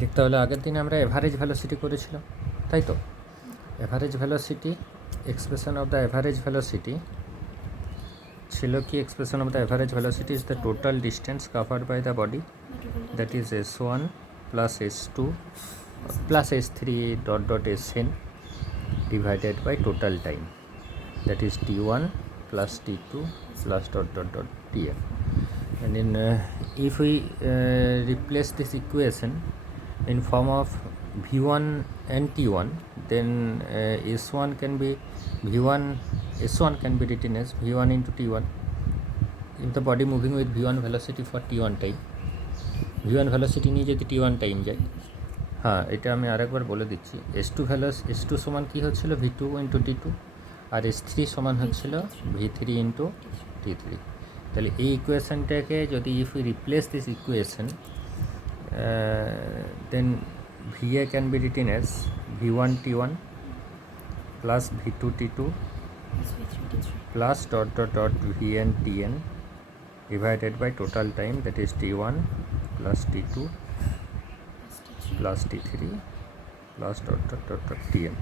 দেখতে হলে আগের দিনে আমরা এভারেজ ভেলোসিটি করেছিলাম, তাই তো? Average velocity, expression of the average velocity ছিল কি? Expression of the average velocity is the total distance covered by the body, that is s1 plus s2 plus s3 dot dot sn divided by total time, that is t1 plus t2 plus dot dot dot tn. And then if we replace this equation in form of v1 and t1, then s1 can be written as v1 into t1. If the body moving with v1 velocity for t1 time, v1 velocity নিয়ে যদি t1 time যায়, হ্যাঁ এটা আমি আরেকবার বলে দিচ্ছি, s2 সমান কী হচ্ছিল? v2 ইন্টু t2, আর s3 সমান হচ্ছিল v3 ইন্টু t3. তাহলে এই ইকুয়েশনটাকে যদি if you replace this equation, then va can be written as v1 t1 plus v2 t2 plus dot dot dot vn tn divided by total time, that is t1 plus t2 plus t3 plus dot dot dot dot tn.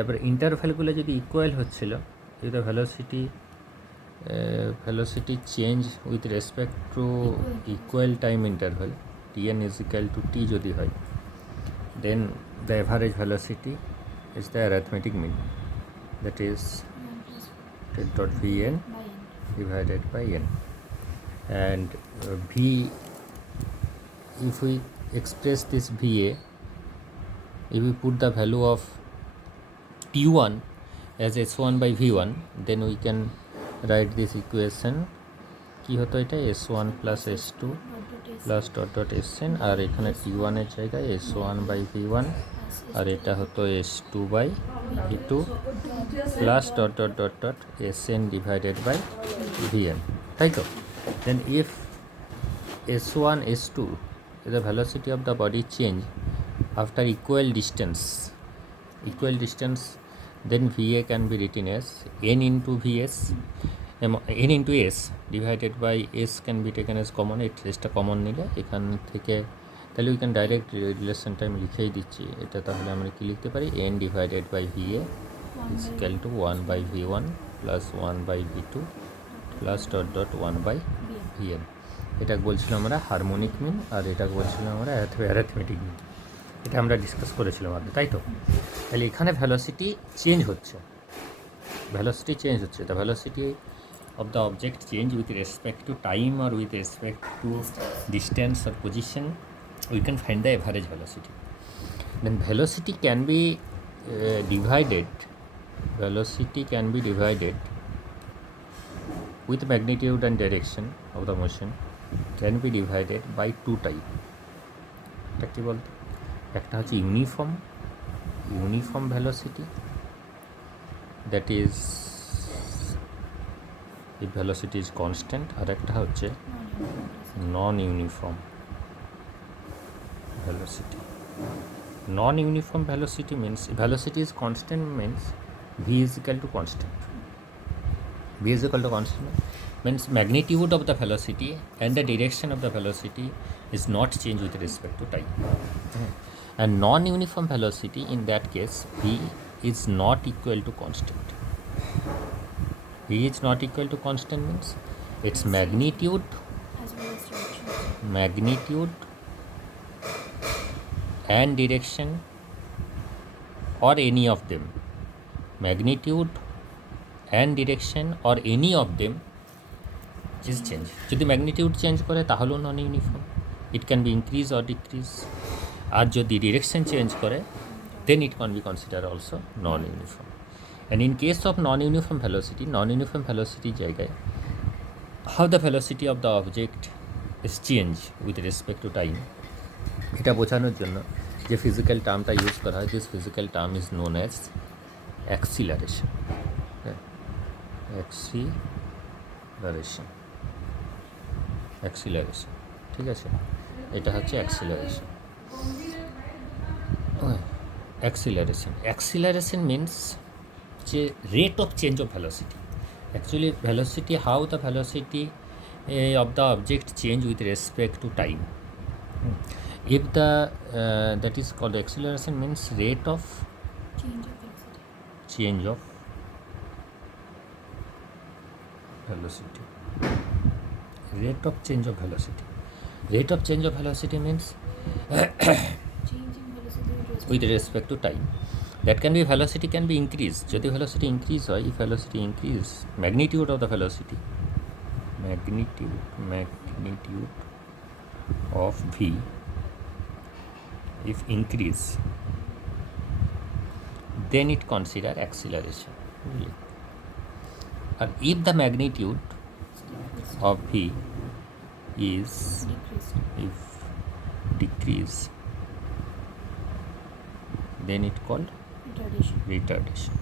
এবার ইন্টারভ্যালগুলো যদি equal হচ্ছিল, যদি velocity change with respect two equal time interval tn is equal to t যদি হয়, then the average velocity is the arithmetic mean, that is dot vn divided by n. And v, if we express this va, if we put the value of t1 as s1 by v1, then we can write this equation কি হতো? এটা s1 plus s2 plus dot dot sn, আর এখানে t1 এর জায়গায় s1 by v1, আর এটা হতো s2 by v2 plus dot dot dot dot sn divided by vn, তাই তো? Then if s1 s2 is the velocity of the body change after equal distance, then va can be written as n into n into s divided by s can be taken as common. এটা common নিলে এখান থেকে, তাহলে উই can direct রিলেশনটা আমি লিখেই দিচ্ছি। এটা তাহলে আমরা কি লিখতে পারি? n divided by va is equal to 1 by v1 plus 1 by v2 plus dot dot 1 by vn. এটা বলছিলাম আমরা হারমোনিক মিন, আর এটা বলছিলাম আমরা অ্যারিথমেটিক মিন। এটা আমরা ডিসকাস করেছিলাম আগে, তাই তো? তাহলে এখানে ভ্যালোসিটি চেঞ্জ হচ্ছে, the velocity of the object change with respect to time or with respect to distance or position, we can find the average velocity. Then velocity can be divided with magnitude and direction of the motion, can be divided by two type. এটা কি বলতো? একটা হচ্ছে uniform velocity, that is if velocity is constant, আর একটা হচ্ছে non uniform velocity. Non uniform velocity means velocity is constant, means v is equal to constant. Means magnitude of the velocity and the direction of the velocity is not changed with respect to time. And non-uniform velocity, in that case v is not equal to constant. V is not equal to constant means its magnitude and direction or any of them, is change. যদি magnitude change করে তাহলেও non uniform, it can be increase or decrease. আর যদি direction change করে, then it can be consider also non uniform. And in case of non-uniform velocity জায়গায়, how the velocity of the object is changed with respect to time, এটা বোঝানোর জন্য যে physical টার্মটা use করা হয়, this physical term is known as acceleration. ঠিক আছে? এটা হচ্ছে অ্যাক্সিলারেশন মিনস যে rate of change of velocity. Actually velocity, how the velocity of the object change with respect to time, If the that is called acceleration means rate of change of velocity. Rate of change of velocity. Rate of change of velocity means with respect to time. That can be velocity can be increased. যদি velocity increase হয়, if velocity increase, magnitude of the velocity, magnitude of v, if increase, then it consider acceleration. And if the magnitude of v is if decrease, then it called retardation.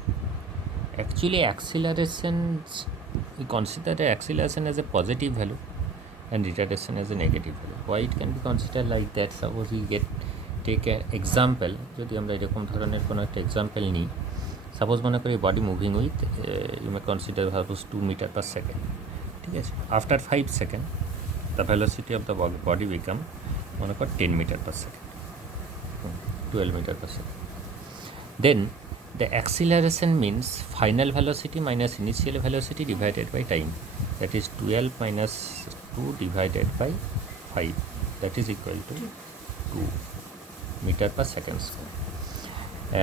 Actually, accelerations, we consider the acceleration as a positive value and retardation as a negative value. Why it can be considered like that? Suppose we take an example. যদি আমরা এরকম ধরনের কোনো একটা example নিই, suppose মনে করি body moving with you may consider suppose 2 metre per second, ঠিক আছে। After 5 second the velocity of the body become মনে কর 10 metre per second, 12 meter per second. Then the acceleration means final velocity minus initial velocity divided by time. That is 12 minus 2 divided by 5. That is equal to 2 meter per second square.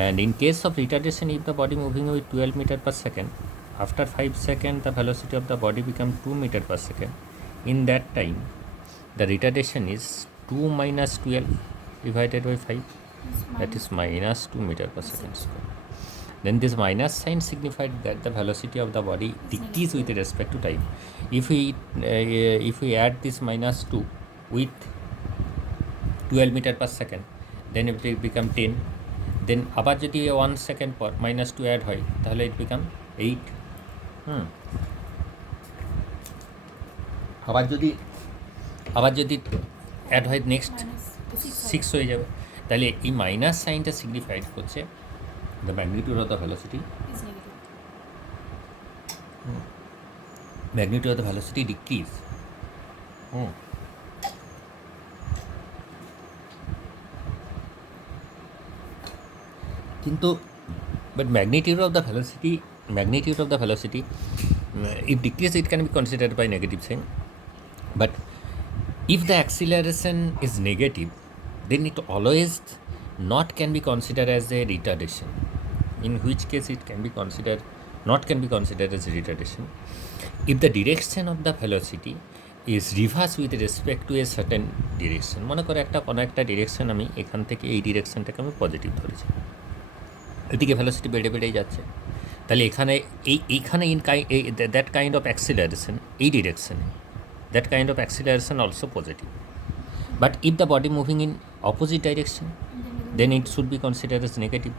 And in case of retardation, if the body moving with 12 meter per second, after 5 seconds the velocity of the body becomes 2 meter per second. In that time, the retardation is 2 minus 12 divided by 5. That is minus 2 meter per second square. Then this minus sign signified that the velocity of the body decrease with respect to time. If we add this minus 2 with 12 meter per second, then it will become 10. Then আবার যদি 1 second পর minus 2 add হয় তাহলে it become 8. আবার যদি add হয় next 6 হয়ে যাবে। তাহলে এই মাইনাস সাইনটা সিগনিফাইড করছে the magnitude of the velocity magnitude of the velocity decrease. কিন্তু but magnitude of the velocity if decrease, it can be considered by negative sign. But if the acceleration is negative, then it always not can be considered as a retardation, in which case it can be considered as a retardation if the direction of the velocity is reverse with respect to a certain direction. মনে করে কোনো একটা direction, আমি এখান থেকে এই ডিরেকশনটাকে আমি positive ধরেছি, এদিকে ভ্যালোসিটি বেড়ে যাচ্ছে, তাহলে এইখানে দ্যাট কাইন্ড অফ অ্যাক্সিলারেশন এই ডিরেকশনে, that kind of acceleration also positive. But if the body moving in opposite direction, then it should be considered as negative.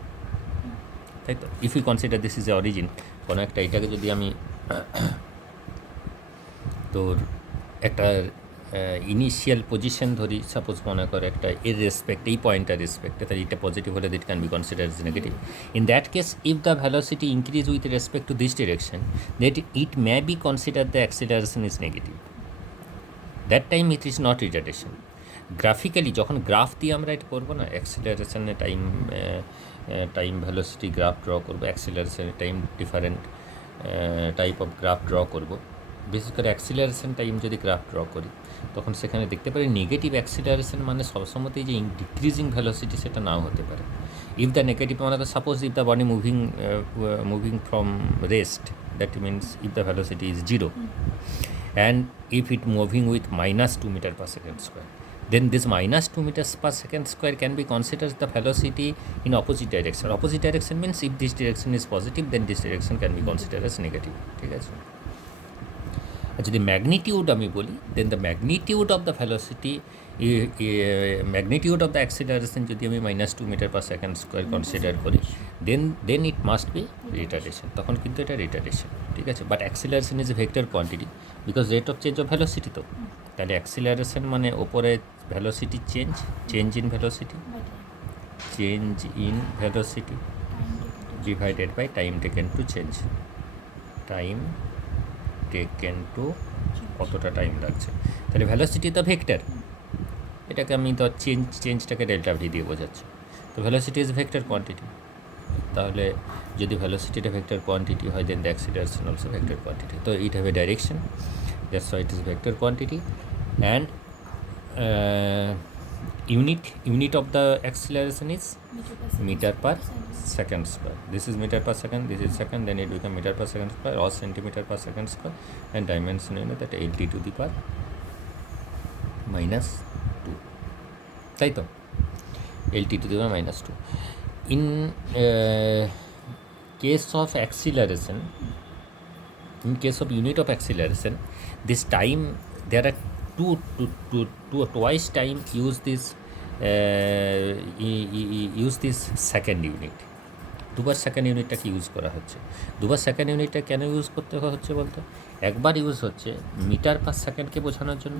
তাই তো, if we consider this is the origin, কোনো একটা এটাকে যদি আমি তোর একটা ইনিশিয়াল পজিশন ধরি, সাপোজ মনে করে একটা এর রেসপেক্ট, এই পয়েন্টটার রেসপেক্টে, তাহলে এটা পজিটিভ হলে it can be consider as negative. In that case, if the velocity increase with respect to this direction, that it may be consider the acceleration is negative. That time it is not retardation. Graphically যখন graph দিয়ে আমরা এটা করবো না, অ্যাক্সিলারেশনের time velocity graph draw করবো, অ্যাক্সিলারেশনের time different type of graph draw করবো। বিশেষ করে অ্যাক্সিলারেশন টাইম যদি গ্রাফ ড্র করি, তখন সেখানে দেখতে পারি নেগেটিভ অ্যাক্সিলারেশন মানে সবসময়তেই যে ডিক্রিজিং ভ্যালোসিটি সেটা নাও হতে পারে। ইফ দ্য নেগেটিভ মানে suppose if the body moving from rest, that means if the velocity is 0 and if it moving with minus 2 meter per second square, then this minus 2 meters per second square can be considered the velocity in opposite direction. Opposite direction means if this direction is positive, then this direction can be considered as negative. ঠিক আছে। আর যদি magnitude আমি বলি, then the magnitude of the velocity, magnitude of the acceleration যদি আমি -2 metre per second square consider করি, then it must be retardation, তখন কিন্তু এটা রিটার্ডেশন। ঠিক আছে। But acceleration is a vector quantity because rate of change of velocity, তো তাহলে অ্যাক্সিলারেশন মানে ওপরে velocity change in velocity divided by time taken to change, time taken to কতটা টাইম লাগছে। তাহলে ভ্যালোসিটি তো ভেক্টর, এটাকে আমি তো চেঞ্জটাকে ডেল্টা ভি দিয়ে বোঝাচ্ছি। তো ভেলোসিটি ইজ ভেক্টর কোয়ান্টিটি, তাহলে যদি ভেলোসিটিটা ভেক্টর কোয়ান্টিটি হয় then the acceleration also vector quantity. তো it have a direction, that's why it is vector quantity, and unit of the acceleration is meter per second square. This is meter per second, this is second, then it become meter per second square or centimeter per second square, and dimension that 80 to the power minus 2, তাই তো, LT to the power minus 2. In case of acceleration, in case of unit of acceleration, this time there are twice time use this second unit. দুবার second ইউনিটটাকে use করা হচ্ছে। দুবার second ইউনিটটা কেন use করতে হচ্ছে বলতে, একবার ইউজ হচ্ছে মিটার পার সেকেন্ডকে বোঝানোর জন্য,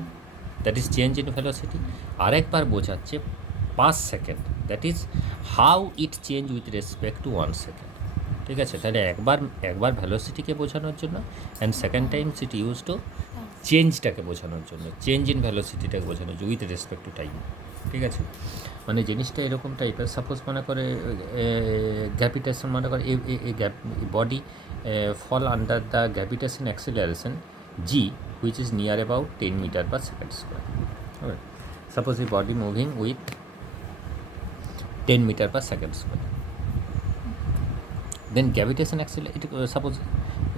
that is change in velocity, আরেকবার বোঝাচ্ছে 5 second, that is how it change with respect to 1 second. ঠিক আছে, তাহলে একবার ভেলোসিটিকে বোঝানোর জন্য, and second times it use to চেঞ্জটাকে বোঝানোর জন্য, চেঞ্জ ইন ভেলোসিটিটাকে বোঝানোর জন্য উইথ রেসপেক্ট টু টাইম। ঠিক আছে, মানে জিনিসটা এরকম টাইপের। সাপোজ মনে করে গ্র্যাভিটেশন, মনে করে body fall under the gravitation acceleration g which is near about 10 metre per second square. Suppose এই body moving with 10 metre per second square, then gravitation suppose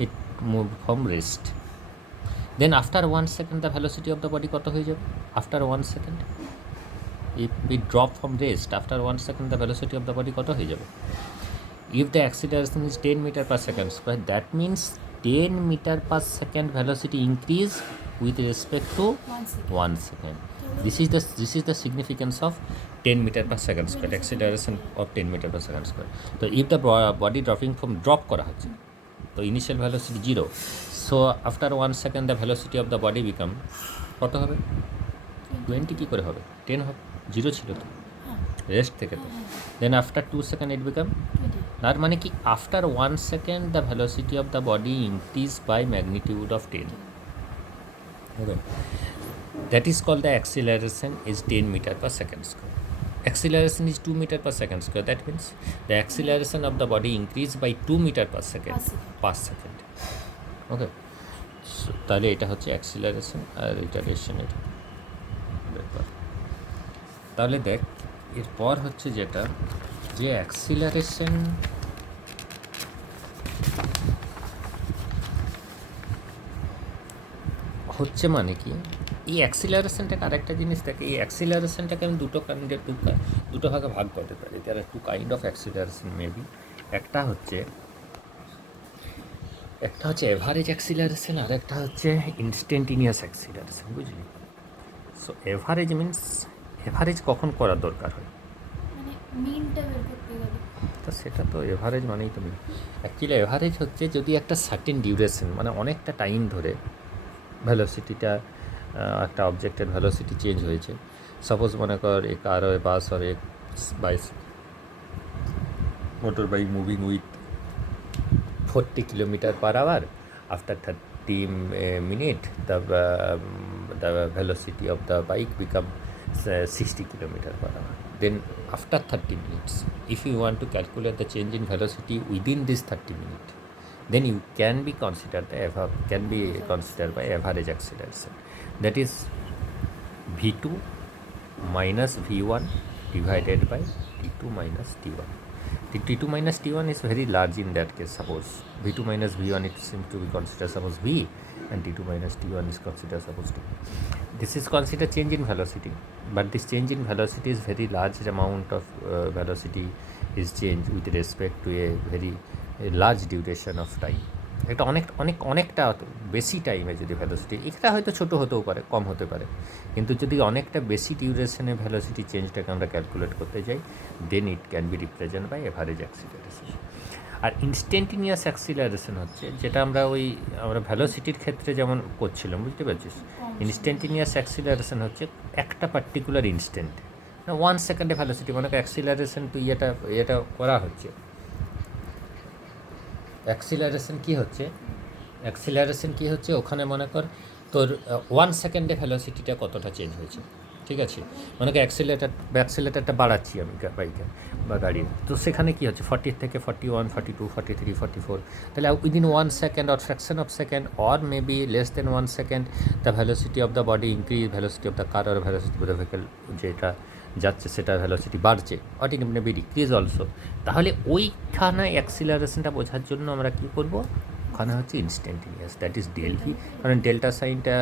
it moved from rest, then after 1 second the velocity of the body কত হয়ে যাবে? After 1 second, if it drop from rest, after 1 second the velocity of the body কত হয়ে যাবে? If the acceleration is 10 meter per second square, that means 10 meter per second velocity increase with respect to 1 second. This is the significance of 10 meter per second square, acceleration of 10 meter per second square. So if the body dropping from drop করা হচ্ছে, তো initial velocity 0, so after 1 second the velocity of the body become কত হবে? 20 কী করে হবে? 10 হবে, 0 ছিল তো রেস্ট থেকে, তো then after 2 second it become, তার মানে কি after 1 second the velocity of the body increase by magnitude of 10, okay, that is called the acceleration is 10 metre per second square. Acceleration is 2 meter per second square, that means the acceleration of the body increase by 2 meter per second per second, okay, so তাহলে এটা হচ্ছে acceleration আর রিটার্ডেশনের ব্যাপার। তাহলে দেখ এরপর হচ্ছে যেটা, যে অ্যাক্সিলারেশন হচ্ছে মানে কি, এই অ্যাক্সিলারেশনটাকে আরেকটা জিনিস থাকে, এই অ্যাক্সিলারেশনটাকে আমি দুটো ভাগে ভাগ করতে পারি। There are two kind of acceleration maybe. একটা হচ্ছে এভারেজ অ্যাক্সিলারেশন, আর একটা হচ্ছে ইনস্ট্যান্টিনিয়াস অ্যাক্সিলারেশন, বুঝলি? সো এভারেজ মিনস এভারেজ কখন করার দরকার হয়, তো সেটা তো এভারেজ মানেই তো মিন। অ্যাকচুয়ালি এভারেজ হচ্ছে যদি একটা সার্টেন ডিউরেশন, মানে অনেকটা টাইম ধরে ভ্যালোসিটিটা, একটা অবজেক্টের ভ্যালোসিটি চেঞ্জ হয়েছে। সাপোজ মনে কর এ কার হয়, বাস और एक motor bike moving with 40 kilometer per hour, after 30 minutes the velocity of the bike become 60 kilometer per hour. Then after 30 minutes, if you want to calculate the change in velocity within this 30 minutes, then you can be considered by average acceleration, that is v2 minus v1 divided by t2 minus t1. The t2 minus t1 is very large in that case. Suppose v2 minus v1 it seems to be considered suppose v, and t2 minus t1 is considered suppose t. This is considered change in velocity, but this change in velocity is very large amount of velocity is changed with respect to a very large duration of time. এটা অনেকটা বেশি টাইমে যদি velocity, এটা হয়তো ছোটো হতেও পারে, কম হতে পারে, কিন্তু যদি অনেকটা বেশি ডিউরেশনে ভ্যালোসিটি চেঞ্জটাকে আমরা ক্যালকুলেট করতে যাই, then it can be represent by average acceleration. আর ইনস্ট্যান্টিনিয়াস অ্যাক্সিলারেশন হচ্ছে যেটা আমরা ভ্যালোসিটির ক্ষেত্রে যেমন করছিলাম, বুঝতে পারছিস? ইনস্ট্যান্টিনিয়াস অ্যাক্সিলারেশন হচ্ছে একটা পার্টিকুলার ইনস্ট্যান্টে, 1 সেকেন্ডে ভ্যালোসিটি, মনে কর অ্যাক্সিলারেশন তুই এটা করা হচ্ছে, অ্যাক্সিলারেশন কী হচ্ছে ওখানে মনে কর তোর 1 সেকেন্ডে ভেলোসিটিটা কতটা চেঞ্জ হয়েছে, ঠিক আছে? মনে করি অ্যাক্সিলেটারটা বাড়াচ্ছি আমি বাইকের বা গাড়ির, তো সেখানে কী হচ্ছে 40 থেকে 41, 42, 43, 44, তাহলে within 1 second or fraction of second or maybe less than 1 second the velocity of the body increase, velocity of the car আর ভ্যালোসিটি অফ দ্য ভেহিকল যেটা যাচ্ছে সেটা ভ্যালোসিটি বাড়ছে, or it may be decrease also. তাহলে ওইখানে অ্যাক্সিলারেশনটা বোঝার জন্য আমরা কী করবো, ওখানে হচ্ছে ইনস্ট্যান্টেনিয়াস, দ্যাট ইজ ডেলভি, কারণ ডেল্টা সাইনটা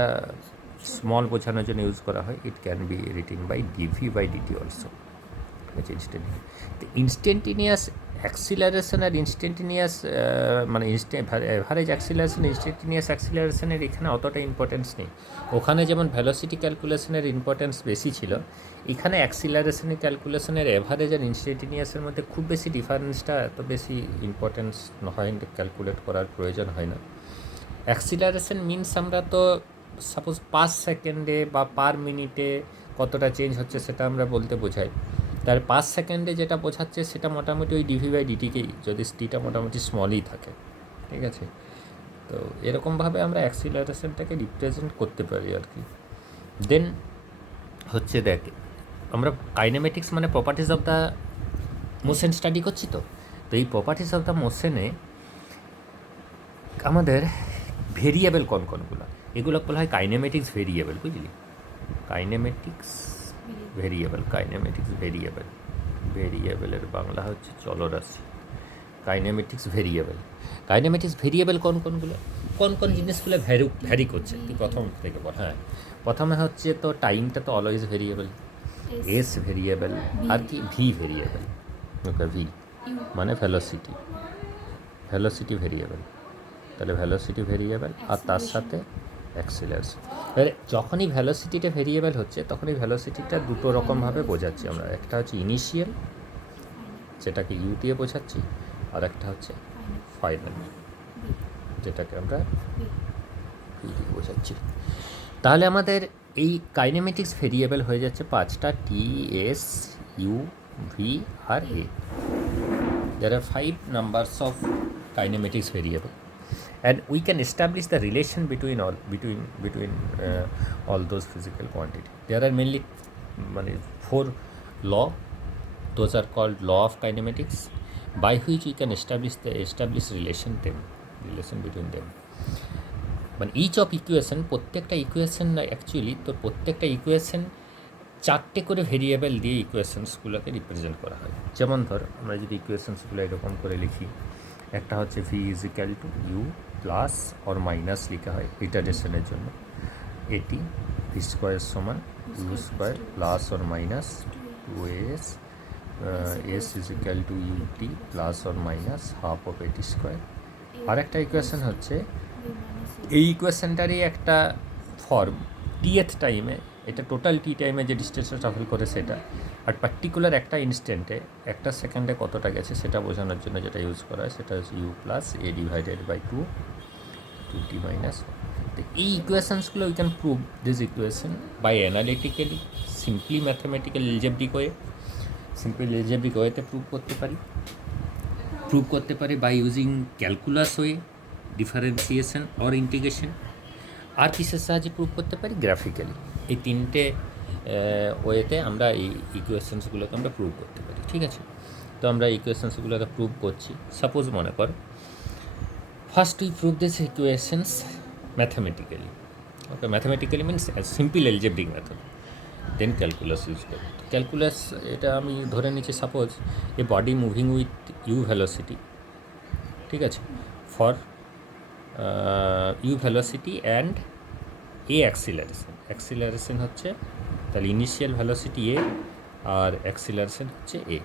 স্মল বোঝানোর জন্য ইউজ করা হয়। It can be written by d v by d t also, ঠিক আছে? ইনস্ট্যান্টেনিয়াস, তো ইনস্ট্যান্টেনিয়াস অ্যাক্সিলারেশন আর ইনস্ট্যান্টেনিয়াস মানে অ্যাভারেজ অ্যাক্সিলারেশন, ইনস্ট্যান্টেনিয়াস অ্যাক্সিলারেশনের এখানে অতটা ইম্পর্টেন্স নেই। ওখানে যেমন ভ্যালোসিটি ক্যালকুলেশনের ইম্পর্টেন্স বেশি ছিল, এখানে অ্যাক্সিলারেশনের ক্যালকুলেশনের অ্যাভারেজ আর ইনস্ট্যান্টেনিয়াসের মধ্যে খুব বেশি ডিফারেন্সটা এত বেশি ইম্পর্টেন্স হয়, ক্যালকুলেট করার প্রয়োজন হয় না। অ্যাক্সিলারেশন মিনস আমরা তো সাপোজ 5 সেকেন্ডে বা পার মিনিটে কতটা চেঞ্জ হচ্ছে সেটা আমরা বলতে বোঝাই। তার 5 সেকেন্ডে যেটা বোঝাচ্ছে সেটা মোটামুটি ওই ডিভি বাই ডিটিকেই, যদি টিটা মোটামুটি স্মলই থাকে, ঠিক আছে? তো এরকমভাবে আমরা অ্যাক্সিলারেশনটাকে রিপ্রেজেন্ট করতে পারি আর কি। দেন হচ্ছে দেখ, আমরা কাইনেমেটিক্স মানে properties of the motion study করছি, তো এই প্রপার্টিস অফ দ্য মোশনে আমাদের ভেরিয়েবল কোনগুলো, এগুলো বলা হয় কাইনেমেটিক্স ভেরিয়েবল, বুঝলি? কাইনেমেটিক্স ভেরিয়েবল, কাইনেমেটিক্স ভেরিয়েবল, ভেরিয়েবলের বাংলা হচ্ছে চলরাশি। কাইনেমেটিক্স ভেরিয়েবল, কাইনেমেটিক্স ভেরিয়েবল কোনগুলো, কোন জিনিসগুলো ভ্যারি করছে তুই প্রথম থেকে বল। হ্যাঁ, প্রথমে হচ্ছে তো টাইমটা তো অলওয়েজ ভেরিয়েবল, এস ভেরিয়েবল, আর কি ভি ভেরিয়েবল, ওকে ভি মানে ভেলোসিটি, ভেলোসিটি ভেরিয়েবল, তাহলে ভেলোসিটি ভেরিয়েবল আর তার সাথে অ্যাক্সিলারেশন। এবারে যখনই ভেলোসিটিটা ভেরিয়েবল হচ্ছে তখনই ভেলোসিটিটা দুটো রকমভাবে বোঝাচ্ছি আমরা, একটা হচ্ছে ইনিশিয়াল যেটাকে ইউ দিয়ে বোঝাচ্ছি, আর একটা হচ্ছে ফাইনাল যেটাকে আমরা ভি দিয়ে বোঝাচ্ছি। তাহলে আমাদের এই কাইনেমেটিক্স ভেরিয়েবল হয়ে যাচ্ছে 5টা, টি, এস, ইউ, ভি আর a. There are 5 numbers of kinematics variable, and we can establish the relation between all those physical quantity. There are mainly 4 law. Those are called law of kinematics, by which we can establish relation between them. মানে each of equation, প্রত্যেকটা equation না actually তো প্রত্যেকটা equation 4টে করে variable দিয়ে ইকুয়েশনসগুলোকে represent করা হয়। যেমন ধর আমরা যদি ইকুয়েশনসগুলো এরকম করে লিখি, একটা হচ্ছে v is equal to u plus or minus লিখা হয় ইটারেশনের জন্য, এটি ভি স্কোয়ার সমান u square plus or minus 2as, s is equal to u t plus or minus half of a t square. আর একটা ইকুয়েশন হচ্ছে, এই ইকুয়েশনটারই একটা ফর্ম টিএথ টাইমে, এটা টোটাল টি টাইমে যে ডিস্টেন্সটা ট্রাভেল করে সেটা, আর পার্টিকুলার একটা ইনস্ট্যান্টে একটা সেকেন্ডে কতটা গেছে সেটা বোঝানোর জন্য যেটা ইউজ করা হয় সেটা হচ্ছে u plus a divided by 2টি মাইনাস। তো এই ইকুয়েশনসগুলো we can prove this equation by analytically, simply mathematical algebraic ওয়েতে প্রুভ করতে পারি by using calculus way, differentiation or integration, আর কিসের সাহায্যে প্রুভ করতে পারি, গ্রাফিক্যালি। এই 3টে ওয়েতে আমরা এই ইকুয়েশনসগুলোকে আমরা প্রুভ করতে পারি, ঠিক আছে? তো আমরা ইকুয়েশনসগুলোকে প্রুভ করছি। সাপোজ মনে কর first we prove this equations mathematically, okay? Mathematically means simple algebraic method, then calculus use করি। ক্যালকুলাস এটা আমি ধরে নিচ্ছি suppose a body moving with u velocity, ঠিক আছে, for u velocity and a acceleration হচ্ছে, তাহলে ইনিশিয়াল ভেলোসিটি এ আর অ্যাক্সিলারেশন হচ্ছে এ।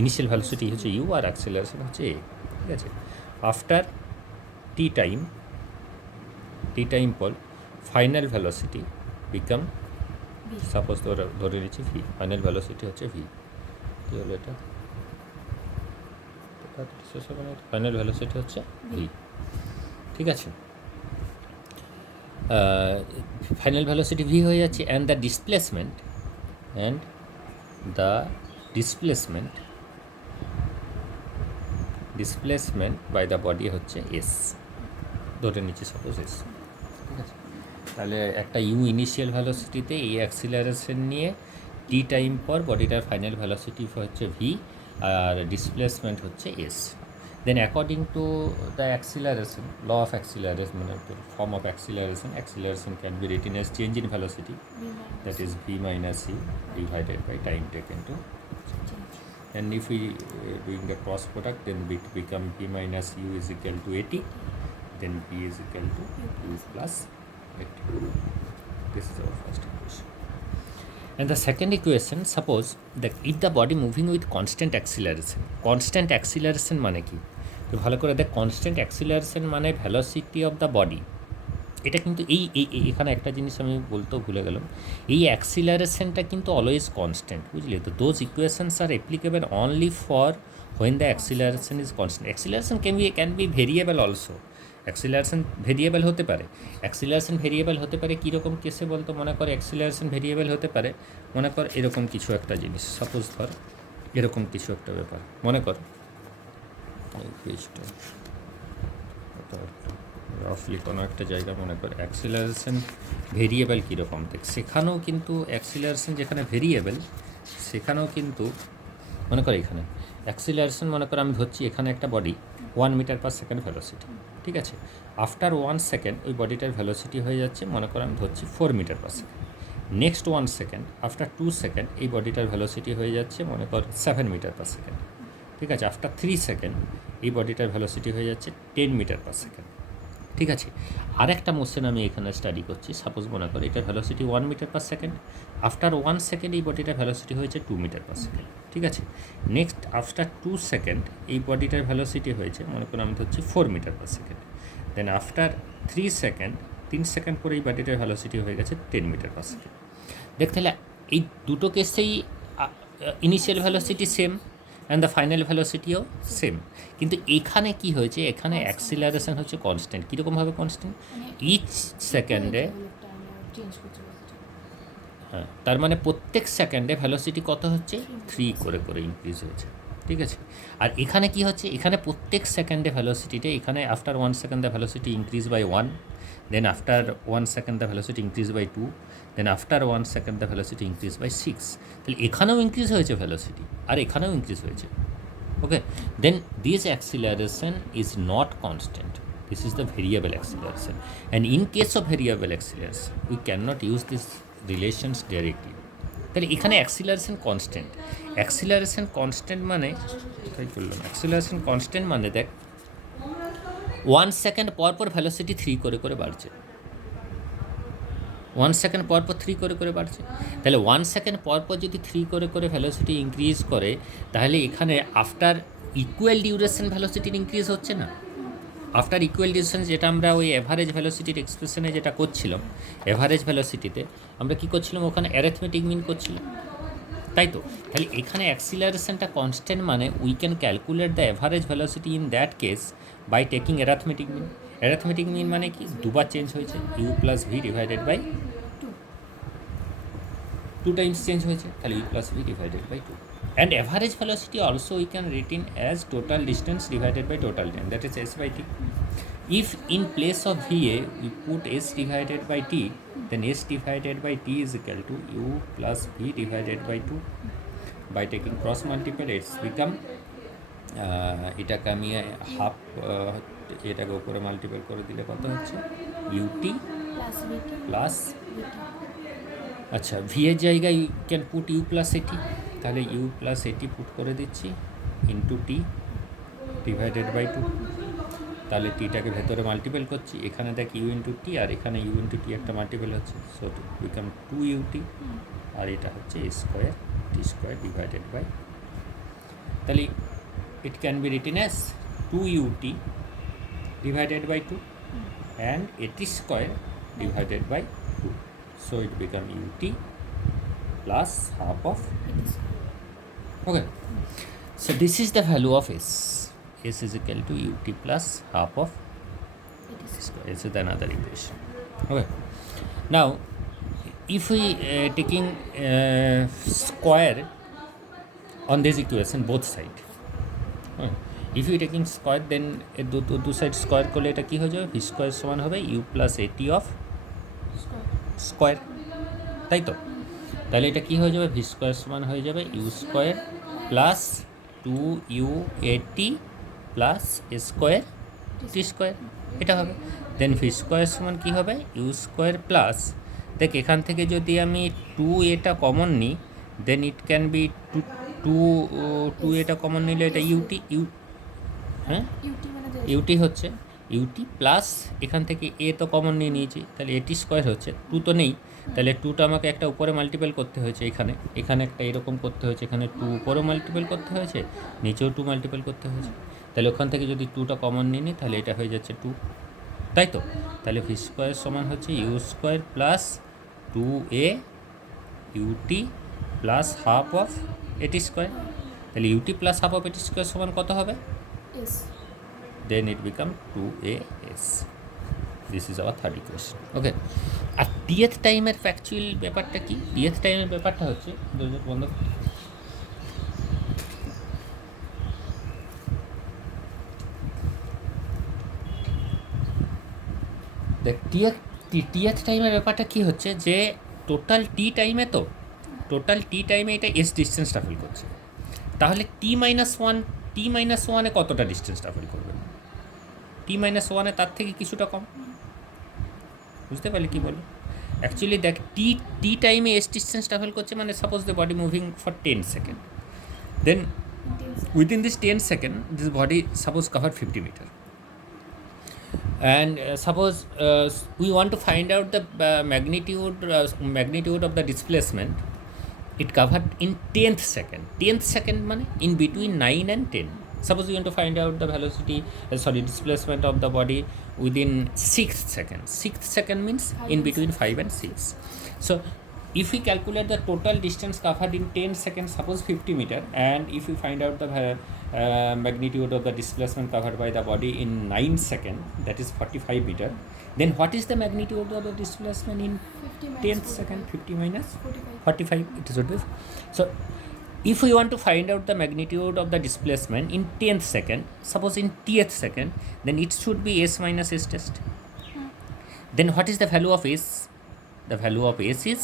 ইনিশিয়াল ভেলোসিটি হচ্ছে ইউ আর অ্যাক্সিলারেশন হচ্ছে এ, ঠিক আছে? আফটার টি টাইম পর ফাইনাল ভেলোসিটি বিকাম, সাপোজ ধরে নিচ্ছি ভি, ফাইনাল ভেলোসিটি হচ্ছে ভি। কী হলো এটা? ফাইনাল ভেলোসিটি হচ্ছে ভি, ঠিক আছে? ফাইনাল ভেলোসিটি ভি হয়ে যাচ্ছে, and the displacement by the body হচ্ছে এস, ধরে নিচ্ছি সাপোজ এস, ঠিক আছে? তাহলে একটা ইউ ইনিশিয়াল ভ্যালোসিটিতে এই অ্যাক্সিলারেশন নিয়ে টি টাইম পর বডিটার ফাইনাল ভ্যালোসিটি হচ্ছে ভি আর ডিসপ্লেসমেন্ট হচ্ছে s. Then according to the acceleration, law of acceleration মানে form of acceleration can be written as change in velocity, that is v minus c divided by time taken to change. And if we doing the cross product, then it become v minus u is equal to 80, then v is equal to u plus 80. This is our first equation. And the second equation, suppose that if the body moving with constant acceleration মানে কি? তো ভালো করে দেখ, constant acceleration মানে velocity of the body। এটা কিন্তু এখানে একটা জিনিস আমি বলতেও ভুলে গেলাম, এই অ্যাক্সিলারেশনটা কিন্তু অলওয়েজ কনস্ট্যান্ট, বুঝলি তো। Those equations are applicable only for when the acceleration is constant. Acceleration can be variable also, acceleration variable হতে পারে। অ্যাক্সিলারেশন ভেরিয়েবল হতে পারে কীরকম কেসে বলতো, মনে কর অ্যাক্সিলারেশন ভেরিয়েবল হতে পারে, মনে কর এরকম কিছু একটা জিনিস, সাপোজ ধর এরকম কিছু একটা ব্যাপার, মনে কর রাফলি কোনো একটা জায়গা মনে করে অ্যাক্সিলারেশন ভেরিয়েবল কীরকম দেখ, সেখানেও কিন্তু অ্যাক্সিলারেশন যেখানে ভেরিয়েবল সেখানেও কিন্তু মনে করে এখানে অ্যাক্সিলারেশন মনে করে আমি ধরছি এখানে একটা body 1 meter per second velocity, ঠিক আছে। আফটার 1 সেকেন্ড ওই বডিটার ভ্যালোসিটি হয়ে যাচ্ছে মনে করে আমি ধরছি 4 meter per second. Next 1 second, after 2 second এই বডিটার ভ্যালোসিটি হয়ে যাচ্ছে মনে কর 7 মিটার পার সেকেন্ড, ঠিক আছে। আফটার 3 সেকেন্ড এই বডিটার ভ্যালোসিটি হয়ে যাচ্ছে 10 মিটার পার সেকেন্ড, ঠিক আছে। আরেকটা মোশন আমি এখানে স্টাডি করছি, সাপোজ মনে করি এটার velocity 1 meter per second. After 1 second এই বডিটার ভ্যালোসিটি হয়েছে 2 মিটার পার সেকেন্ড, ঠিক আছে। নেক্সট আফটার 2 সেকেন্ড এই বডিটার ভ্যালোসিটি হয়েছে মনে করুন আমি ধরছি 4 meter per second. Then after 3 second, 3 second পরে এই বডিটার ভ্যালোসিটি হয়ে গেছে 10 মিটার পার সেকেন্ড। দেখ তাহলে এই দুটো কেসেই initial velocity same and the final ভ্যালোসিটিও সেম, কিন্তু এখানে কি হয়েছে, এখানে অ্যাক্সিলারেশন হচ্ছে কনস্ট্যান্ট। কীরকমভাবে কনস্ট্যান্ট? ইচ সেকেন্ডে, হ্যাঁ, তার মানে প্রত্যেক সেকেন্ডে ভ্যালোসিটি কত হচ্ছে 3 করে করে ইনক্রিজ হয়েছে, ঠিক আছে। আর এখানে কি হচ্ছে, এখানে প্রত্যেক সেকেন্ডে ভ্যালোসিটিটা, এখানে after 1 second the velocity increase by 1, then after 1 second the velocity increase by 2, then after 1 second the velocity increase by 6। তাহলে এখানেও ইনক্রিজ হয়েছে ভ্যালোসিটি আর এখানেও ইনক্রিজ হয়েছে, okay. Then this acceleration is not constant, this is the variable acceleration, and in case of variable acceleration we can not use this relations directly. তাহলে এখানে acceleration constant, acceleration constant মানে তাই করলাম, acceleration constant মানে দেখ 1 second পর পর velocity 3 করে করে বাড়ছে, 1 সেকেন্ড পর পর 3 করে করে বাড়ছে। তাহলে 1 সেকেন্ড পর পর যদি 3 করে করে ভ্যালোসিটি ইনক্রিজ করে, তাহলে এখানে আফটার ইকুয়াল ডিউরেশন ভ্যালোসিটির ইনক্রিজ হচ্ছে না। আফটার ইকুয়াল ডিউরেশন যেটা আমরা ওই অ্যাভারেজ ভ্যালোসিটির এক্সপ্রেশনে যেটা করছিলাম, অ্যাভারেজ ভ্যালোসিটিতে আমরা কী করছিলাম, ওখানে অ্যারিথমেটিক মিন করছিলাম, তাই তো। তাহলে এখানে অ্যাক্সিলারেশনটা কনস্ট্যান্ট মানে we can calculate the average velocity in that case by taking arithmetic mean. Arithmetic mean মানে কি, দুবার চেঞ্জ হয়েছে, u plus v divided by 2 times change হয়েছে, তাহলে u plus v divided by 2। And average velocity also we can written as total distance divided by total time, that is s by t. If in place of VA we put S divided by T, then S divided by T is equal to U plus V divided by 2. By taking cross multiple, it's become এটাকে আমি half, এটাকে উপরে multiple করে দিলে কত হচ্ছে UT plus, আচ্ছা v এর জায়গায় u can put u plus a t, তাহলে ইউ প্লাস এটি পুট করে দিচ্ছি ইন্টু টি ডিভাইডেড বাই 2। তাহলে টিটাকে ভেতরে মাল্টিপল করছি, এখানে দেখ ইউ ইন্টু টি আর এখানে ইউ ইন্টু টি একটা মাল্টিপল হচ্ছে, সো বিকাম 2 ইউটি, আর এটা হচ্ছে a square t square divided by, তাহলে it can be written as 2 u t divided by 2 and a t square divided by 2, so it become u t plus half of, okay. So this is the value of s, S is equal to ut plus half of square. This is another equation. Okay. Now, if we taking square on this equation both side, okay. If you taking square, then দু side square করলে এটা কি হয়ে যাবে, V square সমান হবে you plus এটি of square, তাই তো? তাহলে এটা কী হয়ে যাবে, ভি স্কোয়ার সমান হয়ে যাবে u square plus 2u/a/t plus a square t square, এটা হবে। দেন ভি স্কোয়ার সমান কী হবে, ইউ স্কোয়ার প্লাস, দেখ এখান থেকে যদি আমি 2a কমন নিই, দেন ইট ক্যান বি টু এটা কমন নিলে এটা ইউ, হ্যাঁ ইউটি হচ্ছে, ইউটি প্লাস এখান থেকে এ তো কমন নিয়ে নিয়েছি, তাহলে এটি স্কোয়ার হচ্ছে, 2 তো নেই, তাহলে 2টা আমাকে একটা উপরে মাল্টিপল করতে হয়েছে, এখানে একটা এরকম করতে হয়েছে, এখানে 2 উপরেও মাল্টিপল করতে হয়েছে, নিচেও 2 মাল্টিপল করতে হয়েছে, তাহলে ওখান থেকে যদি 2টা কমন নিয়ে নিই তাহলে এটা হয়ে যাচ্ছে 2, তাই তো? তাহলে ভি স্কোয়ার সমান হচ্ছে u square plus 2a u t plus half of a t square, তাহলে u t plus half of a t square সমান কত হবে, then it become 2as. This is our third equation. Okay. আর টিএথ টাইমের ফ্যাকচুয়াল ব্যাপারটা কি, টিএথ টাইমের ব্যাপারটা হচ্ছে বন্ধ, দেখ টিএথ টাইমের ব্যাপারটা কী হচ্ছে যে টোটাল টি টাইমে এটা এস ডিস্টেন্স ট্রাভেল করছে, তাহলে t-1 কতটা ডিস্টেন্স ট্রাভেল করবে, t-1 তার থেকে কিছুটা কম, বুঝতে পারলি কী বলো? অ্যাকচুয়ালি দেখ টি টাইমে এস ডিস্টেন্স ট্রাভেল করছে, মানে suppose the body moving for 10 second, then within this 10 second this body suppose cover 50 meter, and suppose we want to find out the magnitude of the displacement, it covered in 10th second মানে in between 9 and 10. Suppose you want to find out the velocity displacement of the body within 6th second means in between 5 and 6. So if we calculate the total distance covered in 10 seconds, suppose 50 meter, and if we find out the magnitude of the displacement covered by the body in 9 seconds, that is 45 meter, then what is the magnitude of the displacement in 10th second? 50 minus 45, it is what is. So if we want to find out the magnitude of the displacement in 10th second, suppose in 10th second, then it should be s minus s test. Then what is the value of s? The value of s is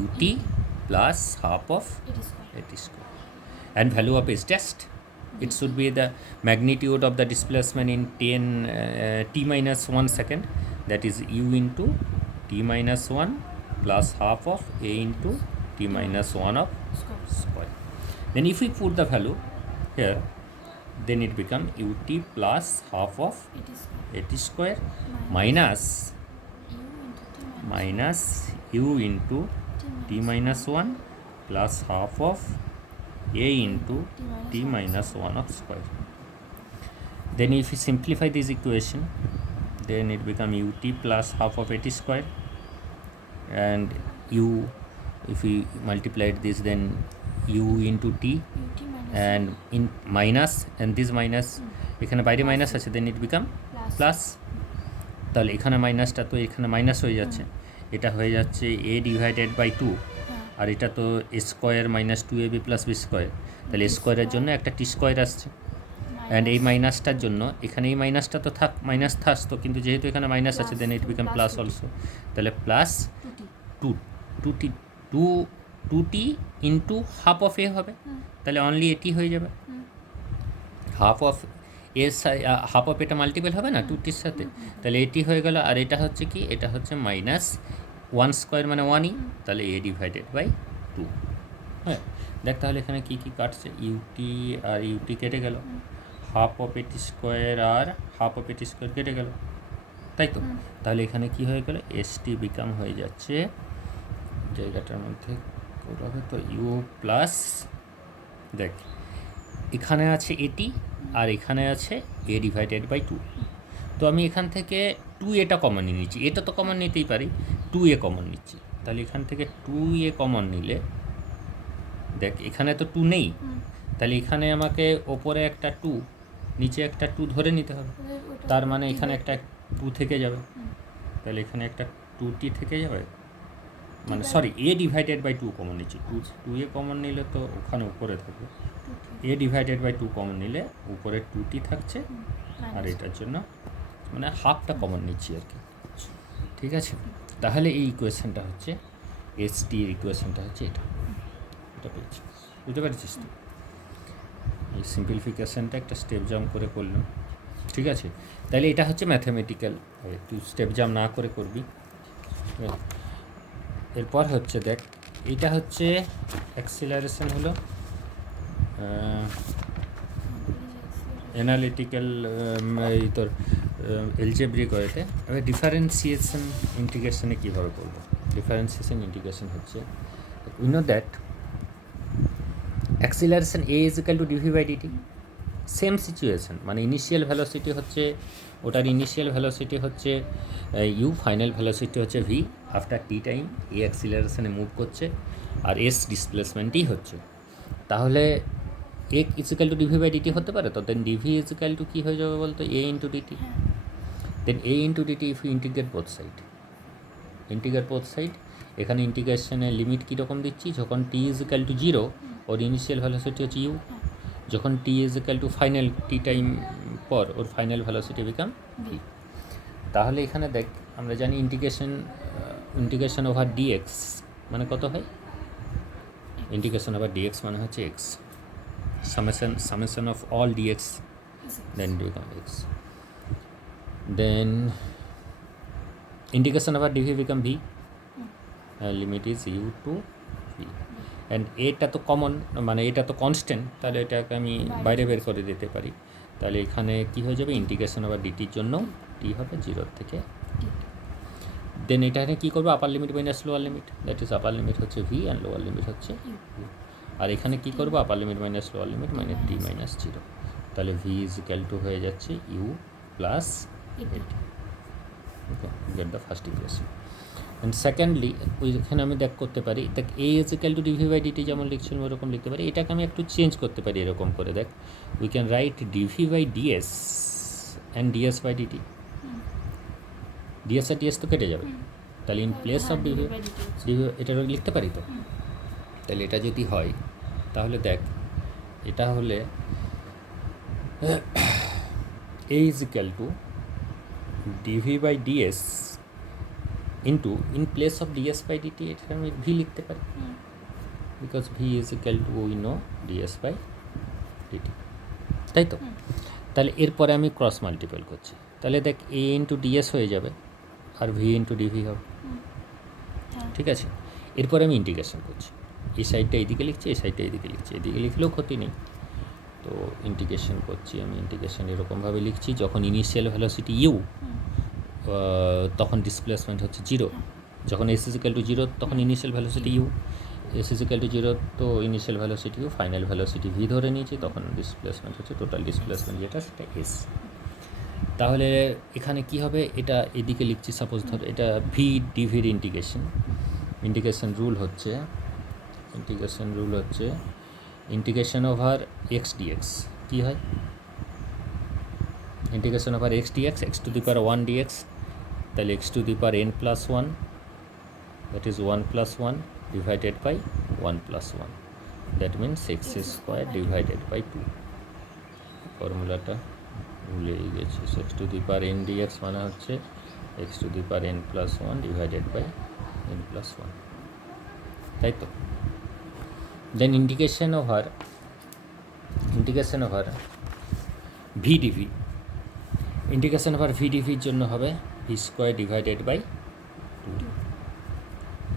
ut plus half of at square, and value of s test, it should be the magnitude of the displacement in t-1 second, that is u into t-1 plus half of a into t-1 of square. Then if we put the value here, then it become ut plus half of at square minus u into t-1 plus half of a into t-1 of square. Then if you simplify this equation, then it become ut plus half of at square, and u, if we multiplied this, then u into t, and in minus, and this minus এখানে বাইরে minus আছে, then it become plus, তাহলে এখানে মাইনাসটা তো এখানে minus হয়ে যাচ্ছে, এটা হয়ে যাচ্ছে a ডিভাইডেড বাই 2, আর এটা তো a square minus 2ab plus b square, তাহলে স্কোয়ারের জন্য একটা টি স্কোয়ার আসছে, অ্যান্ড এই মাইনাসটার জন্য এখানে এই মাইনাসটা তো মাইনাস থাকতো, কিন্তু যেহেতু এখানে মাইনাস আছে, then it become plus also, তাহলে plus 2t into half of a হবে, তাহলে অনলি এটি হয়ে যাবে, হাফ অফ হাফ অফ এটা মাল্টিপল হবে না 2টির সাথে, তাহলে এটি হয়ে গেল, আর এটা হচ্ছে কি, এটা হচ্ছে মাইনাস 1 স্কোয়ার মানে 1ই, তাহলে a ডিভাইডেড বাই 2। হ্যাঁ, দেখ তাহলে এখানে কী কী কাটছে, ইউটি আর ইউটি কেটে গেল, half of a t square R half of a t square কেটে গেল, তাই তো? তাহলে এখানে কি হয়ে গেল, এসটি বিকাম হয়ে যাচ্ছে জায়গাটার মধ্যে হবে তো ইউ প্লাস, দেখ এখানে আছে এটি আর এখানে আছে এ ডিভাইডেড বাই 2, তো আমি এখান থেকে 2a কমন নিয়ে নিচ্ছি, এটা তো কমন নিতেই পারি, 2a কমন নিচ্ছি, তাহলে এখান থেকে 2a কমন নিলে, দেখ এখানে তো 2 নেই, তাহলে এখানে আমাকে ওপরে একটা 2 নিচে একটা 2 ধরে নিতে হবে, তার মানে এখানে একটা 2 থেকে যাবে, তাহলে এখানে একটা 2t থেকে যাবে, মানে sorry a divided by 2 common নিচ্ছি, 2a কমন নিলে তো ওখানে উপরে থাকবে, a ডিভাইডেড বাই 2 কমন নিলে উপরে 2t থাকছে, আর এটার জন্য মানে হাফটা কমন নিচ্ছি আর কি, ঠিক আছে? তাহলে এই ইকুয়েশনটা হচ্ছে এস টি এর ইকুয়েশনটা হচ্ছে এটা পেয়েছি। বুঝতে পারছিস তো? এই সিম্পলিফিকেশানটা একটা স্টেপ জাম্প করে করলাম, ঠিক আছে? তাহলে এটা হচ্ছে ম্যাথামেটিক্যাল, তুই স্টেপ জাম্প না করে করবি। এরপর হচ্ছে দেখ, এটা হচ্ছে অ্যাক্সিলারেশন হলো অ্যানালিটিক্যাল এই তোর এলজেব্রিক ওয়েতে। এবার ডিফারেন্সিয়েশন ইন্টিগ্রেশনে কীভাবে করবো? ডিফারেন্সিয়েশন ইন্টিগ্রেশন হচ্ছে we know that acceleration a is equal to dv by dt. Same situation, মানে ইনিশিয়াল ভ্যালোসিটি হচ্ছে ওটার ইনিশিয়াল ভ্যালোসিটি হচ্ছে ইউ, ফাইনাল ভ্যালোসিটি হচ্ছে v. After t time a অ্যাক্সিলারেশনে মুভ করছে আর এস ডিসপ্লেসমেন্টই হচ্ছে। তাহলে a is equal to dv by dt হতে পারে, তো দেন ডিভি ইজিক্যাল টু কী হয়ে যাবে বলতো? A into dt. Then a into dt if you integrate both side, এখানে ইন্টিগ্রেশনের লিমিট কীরকম দিচ্ছি? যখন টি ইজিক্যাল টু জিরো ওর ইনিশিয়াল ভ্যালোসিটি হচ্ছে ইউ, যখন টি ইজিক্যাল টু ফাইনাল টি টাইম পর ওর ফাইনাল ভ্যালোসিটি বিকাম ভি। তাহলে এখানে দেখ, আমরা জানি ইন্টিগ্রেশন ওভার ডিএক্স মানে কত হয়? ইন্টিগ্রেশন ওভার ডিএক্স মানে হচ্ছে x, summation of all dx then become x, then integration over dv become v, limit is u to v, and এটা তো কমন, মানে এটা তো কনস্ট্যান্ট, তাহলে এটাকে আমি বাইরে বের করে দিতে পারি। তাহলে এখানে কি হয়ে যাবে? ইন্টিগ্রেশন ওভার ডিটির জন্য টি হবে 0 থেকে। দেন এটাকে কী করবো? আপার limit minus lower limit, that is upper limit হচ্ছে ভি অ্যান্ড লোয়ার লিমিট হচ্ছে ইউ। আর এখানে কী করবো? আপার লিমিট মাইনাস লোয়ার লিমিট মানে টি মাইনাস 0। তাহলে ভি ইজ ইক্যাল টু হয়ে যাচ্ছে u plus a t. Okay, get the first equation. And secondly ওইখানে আমি দেখ করতে পারি, দেখ a is equal to dv by dt যেমন লিখছিলাম ওরকম লিখতে পারি। এটাকে আমি একটু চেঞ্জ করতে পারি এরকম করে, দেখ we can write d v by d s and d s by d t. D s আর ডিএস তো কেটে যাবে, তাহলে ইন প্লেস অফ ডিভি এটা লিখতে পারি তো। তাহলে এটা যদি হয় তাহলে দেখ, এটা হলে a is equal to dv by ds into in place of ds by dt এটা আমি ভি লিখতে পারি, because v is equal to we know ds by dt, তাই তো? তাহলে এরপরে আমি ক্রস মাল্টিপল করছি, তাহলে দেখ এ ইন্টু ডিএস হয়ে যাবে আর ভি ইন্টু ডিভি হবে, ঠিক আছে? এরপরে আমি ইন্টিগ্রেশন করছি, এই সাইডটা এইদিকে লিখছি, এই সাইডটা এইদিকে লিখছি, এদিকে লিখলেও ক্ষতি নেই। তো ইন্টিগ্রেশন করছি আমি, ইন্টিগ্রেশন এরকমভাবে লিখছি, যখন ইনিশিয়াল ভ্যালোসিটি ইউ তখন ডিসপ্লেসমেন্ট হচ্ছে 0, যখন এস ইজ ইকাল টু 0 তখন initial velocity u, s is equal to 0 তো initial velocity u, final velocity v ধরে নিয়েছি, তখন ডিসপ্লেসমেন্ট হচ্ছে টোটাল ডিসপ্লেসমেন্ট যেটা সেটা এস। তাহলে এখানে কি হবে? এটা এদিকে লিখছি, সাপোজ ধর এটা ভি ডিভির ইন্টিগ্রেশন রুল হচ্ছে ইন্টিগ্রেশন ওভার এক্স ডিএক্স কী হয়? Integration over x dx, x to the power 1 dx, তাহলে x to the power n plus 1, that is 1 plus 1 divided by 1 plus 1, that means x square divided by 2। ফর্মুলাটা ভুলে গেছি, x to the power n dx মানে হচ্ছে x to the power n plus 1 divided by n plus 1, তাই তো? Then integration over v dv, integration over ভিডিভির জন্য হবে v square divided by 2,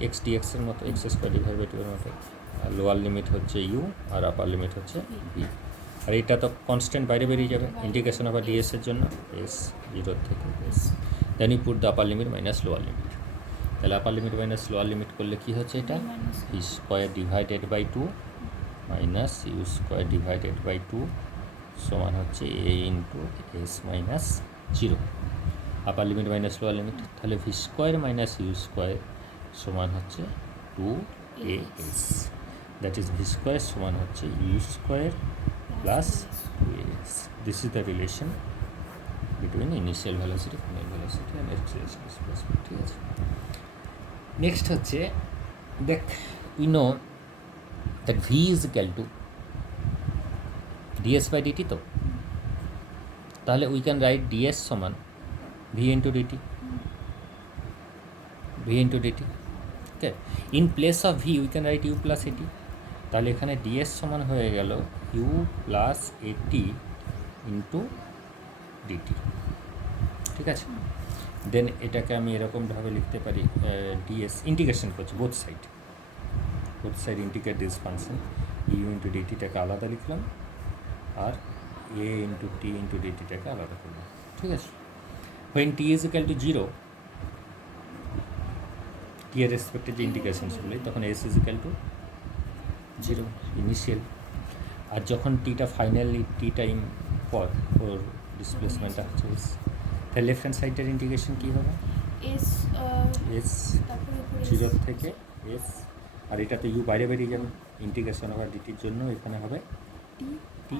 x ডিএক্সের মতো, এক্স স্কোয়ার ডিভাইড বাই 2 এর মতো। আর লোয়ার লিমিট হচ্ছে ইউ আর আপার লিমিট হচ্ছে ভি, আর এটা তো কনস্ট্যান্ট বাইরে বেরিয়ে যাবে ইন্টিগ্রেশন ওভার ডিএস এর জন্য, এস 0 থেকে s. Then you put the upper limit minus lower limit, তাহলে upper limit minus lower limit করলে কী হচ্ছে? এটা v square divided by 2 minus u square divided by 2 সমান হচ্ছে a into s minus 0, upper limit minus lower limit. তাহলে v square minus u square সমান হচ্ছে 2as, that is v square সমান হচ্ছে u square plus 2as। This is the relation between initial velocity, final velocity and acceleration displacement, ঠিক আছে? Next হচ্ছে দেখ, we know that v is equal to d s by d t, তো তাহলে উই can রাইট ডিএস সমান v into d t, v into d t. Okay, in place of v we can write u plus a t. তাহলে এখানে ডিএস সমান হয়ে গেল u plus a t into d t. ঠিক আছে, দেন এটাকে আমি এরকমভাবে লিখতে পারি, ডিএস ইন্টিগ্রেশন করছি both side integrate this function, u into ডিটিটাকে আলাদা লিখলাম আর এ ইন্টু টি ইন্টু ডিটিটাকে আলাদা করলাম। ঠিক আছে, when t is equal to 0, t এর রেসপেক্টে যে ইন্টিগ্রেশন বলি তখন s is equal to 0 initial, আর যখন টিটা ফাইনালি টি টাইম পর ওর ডিসপ্লেসমেন্টটা হচ্ছে s, তাহলে লেফট হ্যান্ড সাইডের ইন্টিগ্রেশন কী হবে, s 0 থেকে s, আর এটা তো ইউ বাইরে বেরিয়ে যাবে ইন্টিগ্রেশন ওভার ডিটির জন্য, এখানে হবে টি,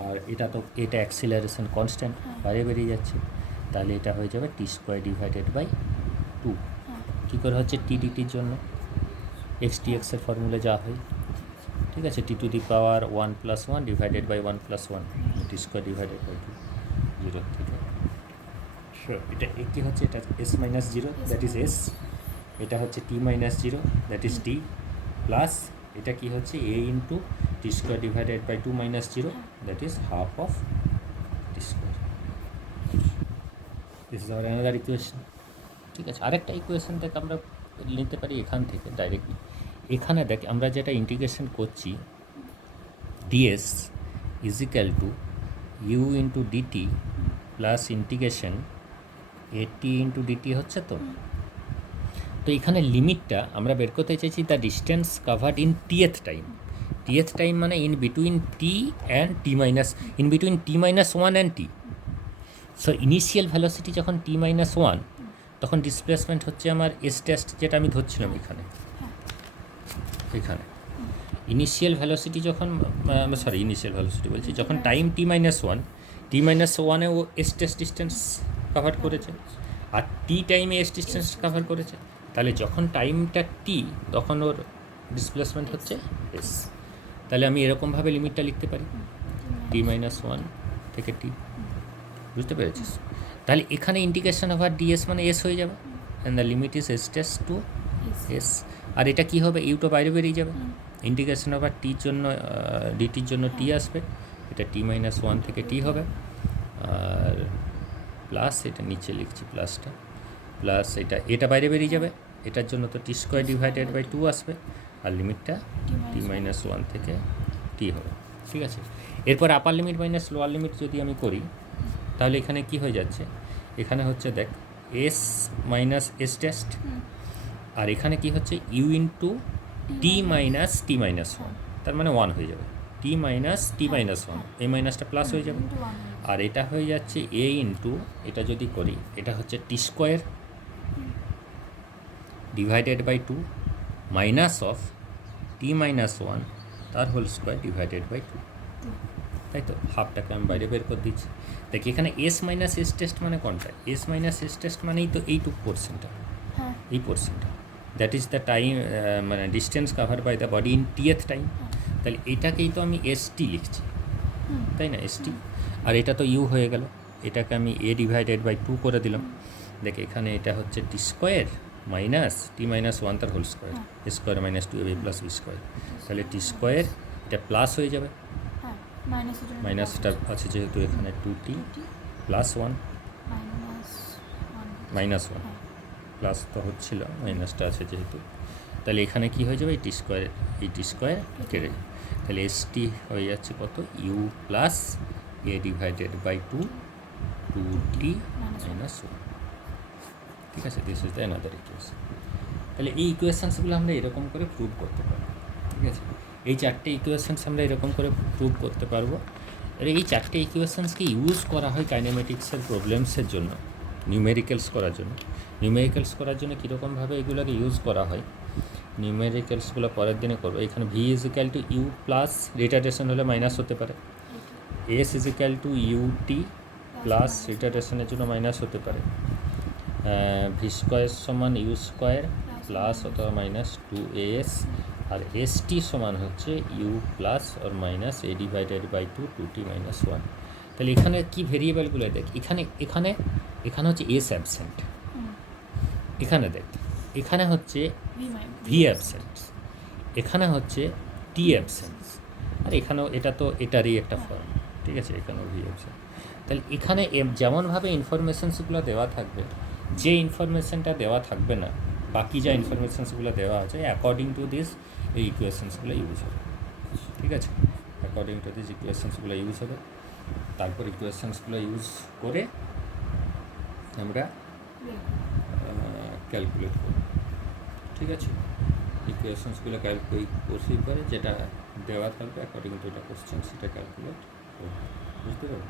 আর এটা তো এটা অ্যাক্সিলারেশন কনস্ট্যান্ট বাইরে বেরিয়ে যাচ্ছে, তাহলে এটা হয়ে যাবে টি স্কোয়ার ডিভাইডেড বাই 2। কী করে হচ্ছে টি ডিটির জন্য এক্স টি এক্সের ফর্মুলা যা হয়। ঠিক আছে, t to the power 1+1 divided by 1+1 t square divided by 2, 0 থেকে। এটা কী হচ্ছে, এটা s minus 0 that is s, এটা হচ্ছে t minus 0 that is t, plus এটা কি হচ্ছে a into t square divided by 2 minus 0 that is half of t square. This is our another equation. ঠিক আছে, আরেকটা ইকুয়েশন থেকে আমরা নিতে পারি এখান থেকে ডাইরেক্টলি। এখানে দেখ আমরা যেটা ইন্টিগ্রেশন করছি ds is equal to u into dt plus integration a t into dt হচ্ছে তো। তো এখানে লিমিটটা আমরা বের করতে চাইছি the distance covered in টিএথ time মানে in between t and t minus, in between t minus 1 and t. So initial velocity যখন টি মাইনাস 1 তখন ডিসপ্লেসমেন্ট হচ্ছে আমার এস টেস্ট যেটা আমি ধরছিলাম এখানে ইনিশিয়াল ভ্যালোসিটি যখন ইনিশিয়াল ভ্যালোসিটি বলছি যখন টাইম টি মাইনাস 1 ও এস টেস্ট ডিস্টেন্স কাভার করেছে আর টি টাইমে এস ডিস্টেন্স কাভার করেছে, তাহলে যখন টাইমটা টি তখন ওর ডিসপ্লেসমেন্ট হচ্ছে এস। তাহলে আমি এরকমভাবে লিমিটটা লিখতে পারি টি মাইনাস 1 থেকে টি, বুঝতে পেরেছিস? তাহলে এখানে ইন্টিগ্রেশন ওভার ডিএস মানে এস হয়ে যাবে, and the limit is s test to s. আর এটা কী হবে, ইউটা বাইরে বেরিয়ে যাবে, ইন্টিগ্রেশন ওভার টির জন্য ডিটির জন্য টি আসবে, এটা টি মাইনাস 1 থেকে টি হবে, আর প্লাস এটা নিচে লিখছি প্লাসটা, প্লাস এটা বাইরে বেরিয়ে যাবে, এটার জন্য তো টি স্কোয়ার ডিভাইডেড বাই 2 আসবে, আর লিমিটটা টি মাইনাস 1 থেকে টি হবে। ঠিক আছে, এরপর আপার লিমিট মাইনাস লোয়ার লিমিট যদি আমি করি তাহলে এখানে কি হয়ে যাচ্ছে, এখানে হচ্ছে দেখ এস মাইনাস এস টেস্ট, আর এখানে কি হচ্ছে ইউ ইন্টু টি মাইনাস 1, তার মানে 1 হয়ে যাবে, টি মাইনাস 1, এই মাইনাসটা প্লাস হয়ে যাবে, আর এটা হয়ে যাচ্ছে এ ইন্টু এটা যদি করি এটা হচ্ছে t square divided by 2 minus of t minus 1 তার হোল স্কোয়ার ডিভাইডেড বাই 2, তাই তো হাফটাকে আমি বাইরে বের করে দিচ্ছি। দেখি এখানে এস মাইনাস এস টেস্ট মানে কোনটা, এস মাইনাস এস টেস্ট মানেই তো এইটুকু পোর্শনটা, এই পোর্শনটা দ্যাট ইজ দ্য টাইম মানে distance cover by the body in টিএথ time, তাহলে এটাকেই তো আমি এস টি লিখছি, তাই না, এস টি, আর এটা তো ইউ হয়ে গেল, এটাকে আমি এ ডিভাইডেড বাই 2 করে দিলাম। দেখ এখানে এটা হচ্ছে টি স্কোয়ার মাইনাস টি মাইনাস 1 তার হোল স্কোয়ার, স্কোয়ার মাইনাস 2 এ প্লাস বি স্কোয়ার, তাহলে টি স্কোয়ার এটা প্লাস হয়ে যাবে, মাইনাসটা আছে যেহেতু এখানে 2t প্লাস 1 মাইনাস 1 প্লাস তো হচ্ছিল, মাইনাসটা আছে যেহেতু, তাহলে এখানে কি হয়ে যাবে এই টি স্কোয়ার কেটে যাবে, তাহলে এস টি হয়ে যাচ্ছে কত, u plus a divided by 2t minus 1। ঠিক আছে, this is the another equation. তাহলে এই ইকুয়েশনসগুলো আমরা এরকম করে প্রুভ করতে পারবো। ঠিক আছে, এই 4টে ইকুয়েশনস আমরা এরকম করে প্রুভ করতে পারবো। আর এই 4টে ইকুয়েশনসকে ইউজ করা হয় কাইনেমেটিক্সের প্রবলেমসের জন্য, নিউমেরিক্যালস করার জন্য কীরকমভাবে এগুলোকে ইউজ করা হয়, নিউমেরিক্যালসগুলো পরের দিনে করবো। এখানে v is equal to u plus retardation হলে মাইনাস হতে পারে, s is equal to u t plus রিটার্ডেশনের জন্য মাইনাস হতে পারে, ভি স্কোয়ার সমান ইউ স্কোয়ার প্লাস অথবা মাইনাস 2as, আর এস টি সমান হচ্ছে u plus or minus a divided by 2t minus 1। তাহলে এখানে কি ভেরিয়েবলগুলো দেখ, এখানে হচ্ছে এস অ্যাবসেন্ট, এখানে দেখ এখানে হচ্ছে ভি অ্যাবসেন্স, এখানে হচ্ছে টি অ্যাবসেন্স, আর এখানেও এটা তো এটারই একটা ফর্ম, ঠিক আছে, এখানেও ভি অ্যাবসেন্স। তাহলে এখানে যেমনভাবে ইনফরমেশনসগুলো দেওয়া থাকবে, যে ইনফরমেশনটা দেওয়া থাকবে না, বাকি যা ইনফরমেশনসগুলো দেওয়া আছে অ্যাকর্ডিং টু দিস এই ইকুয়েশনসগুলো ইউজ হবে, ঠিক আছে, অ্যাকর্ডিং টু দিস ইকুয়েশনসগুলো ইউজ হবে। তারপর ইকুয়েশনসগুলো ইউজ করে আমরা ক্যালকুলেট করব, ঠিক আছে, ইকুয়েশনসগুলো ক্যালকুলেট প্রসিড করে যেটা দেওয়া থাকবে অ্যাকর্ডিং টু এটা কোশ্চেন সেটা ক্যালকুলেট করব, বুঝতে পারবো।